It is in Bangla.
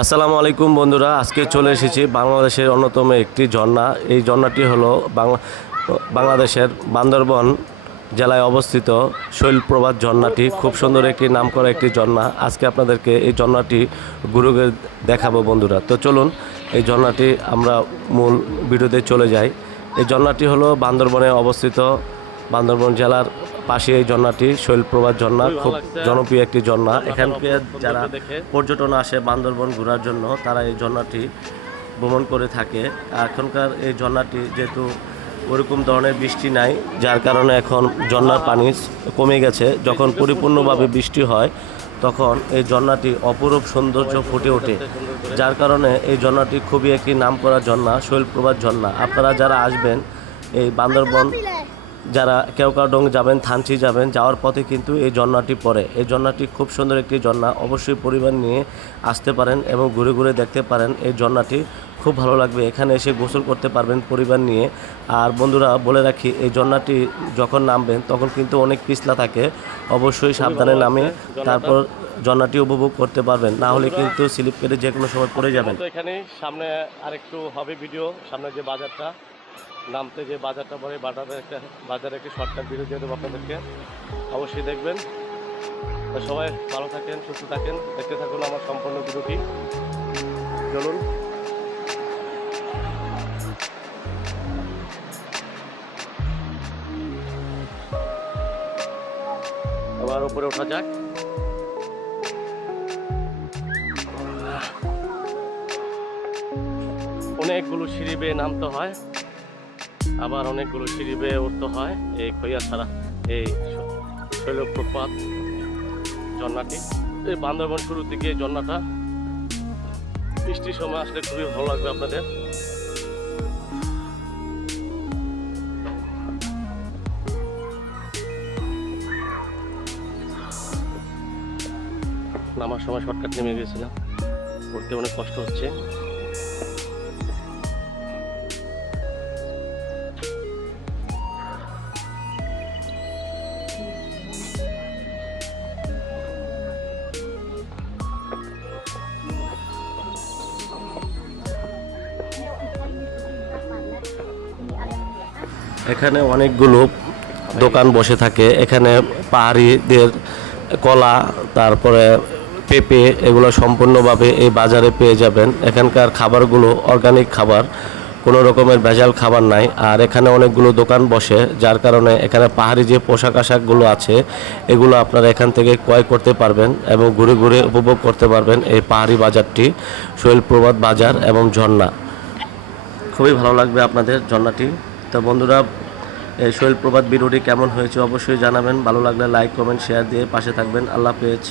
আসসালামু আলাইকুম বন্ধুরা, আজকে চলে এসেছি বাংলাদেশের অন্যতম একটি ঝর্ণা। এই ঝর্ণাটি হলো বাংলাদেশের বান্দরবন জেলায় অবস্থিত শৈলপ্রপাত ঝর্ণাটি। খুব সুন্দর একটি নামকরা একটি ঝর্ণা। আজকে আপনাদেরকে এই ঝর্ণাটি ঘুরে ঘুরে দেখাবো বন্ধুরা। তো চলুন এই ঝর্ণাটি আমরা মূল ভিডিওতে চলে যাই। এই ঝর্ণাটি হলো বান্দরবনে অবস্থিত, বান্দরবন জেলার পাশে এই ঝর্ণাটি শৈলপ্রপাত ঝর্ণা। খুব জনপ্রিয় একটি ঝর্ণা। এখানকে যারা পর্যটন আসে বান্দরবন ঘোরার জন্য, তারা এই ঝর্ণাটি ভ্রমণ করে থাকে। এখনকার এই ঝর্ণাটি যেহেতু ওরকম ধরনের বৃষ্টি নাই, যার কারণে এখন ঝর্ণার পানি কমে গেছে। যখন পরিপূর্ণভাবে বৃষ্টি হয় তখন এই ঝর্ণাটি অপরূপ সৌন্দর্য ফুটে ওঠে, যার কারণে এই ঝর্ণাটি খুবই একটি নামকরা ঝর্ণা, শৈলপ্রপাত ঝর্ণা। আপনারা যারা আসবেন এই বান্দরবন, যারা কেওক্রাডং যাবেন, থানচি যাবেন, যাওয়ার পথে কিন্তু এই ঝর্ণাটি পড়ে। এই ঝর্ণাটি খুব সুন্দর একটি ঝর্ণা। অবশ্যই পরিবার নিয়ে আসতে পারেন এবং ঘুরে ঘুরে দেখতে পারেন। এই ঝর্ণাটি খুব ভালো লাগবে, এখানে এসে গোসল করতে পারবেন পরিবার নিয়ে। আর বন্ধুরা বলে রাখি, এই ঝর্ণাটি যখন নামবেন তখন কিন্তু অনেক পিছলা থাকে, অবশ্যই সাবধানে নামে তারপর ঝর্ণাটি উপভোগ করতে পারবেন, না হলে কিন্তু স্লিপ কেটে যে কোনো সময় পড়ে যাবেন। তো এখানে সামনে আরেকটু হবে ভিডিও, সামনে যে বাজারটা, নামতে যে বাজারটা পড়ে, বাজারে একটি শর্টকাট ভিডিও দিয়ে দেবো আপনাদেরকে, অবশ্যই দেখবেন। তো সবাই ভালো থাকেন, সুস্থ থাকেন, দেখতে থাকুন আমার সম্পূর্ণ ভিডিওটি। চলুন আবার উপরে ওঠা যাক। অনেকগুলো সিঁড়ি বেয়ে নামতে হয়, আবার অনেকগুলো সিঁড়ি বেয়ে উঠতে হয় এই খৈয়াছড়া, এই শৈলপ্রপাত ঝর্ণাটি। এই বান্দরবন শুরুর দিকে এই ঝর্ণাটা, বৃষ্টির সময় আসলে খুবই ভালো লাগবে আপনাদের। নামার সময় শর্টকাট নেমে গেছিলাম, পড়তে অনেক কষ্ট হচ্ছে। এখানে অনেকগুলো দোকান বসে থাকে। এখানে পাহাড়িদের কলা, তারপরে পেঁপে, এগুলো সম্পূর্ণভাবে এই বাজারে পেয়ে যাবেন। এখানকার খাবারগুলো অর্গানিক খাবার, কোনো রকমের ভেজাল খাবার নাই। আর এখানে অনেকগুলো দোকান বসে, যার কারণে এখানে পাহাড়ি যে পোশাক আশাকগুলো আছে এগুলো আপনারা এখান থেকে ক্রয় করতে পারবেন এবং ঘুরে ঘুরে উপভোগ করতে পারবেন এই পাহাড়ি বাজারটি, শৈলপ্রপাত বাজার এবং ঝর্ণা। খুবই ভালো লাগবে আপনাদের ঝর্ণাটি। তো বন্ধুরা, এই শৈলপ্রপাত ভিডিওটি কেমন হয়েছে অবশ্যই জানাবেন। ভালো লাগলে লাইক, কমেন্ট, শেয়ার দিয়ে পাশে থাকবেন। আল্লাহ হাফেজ।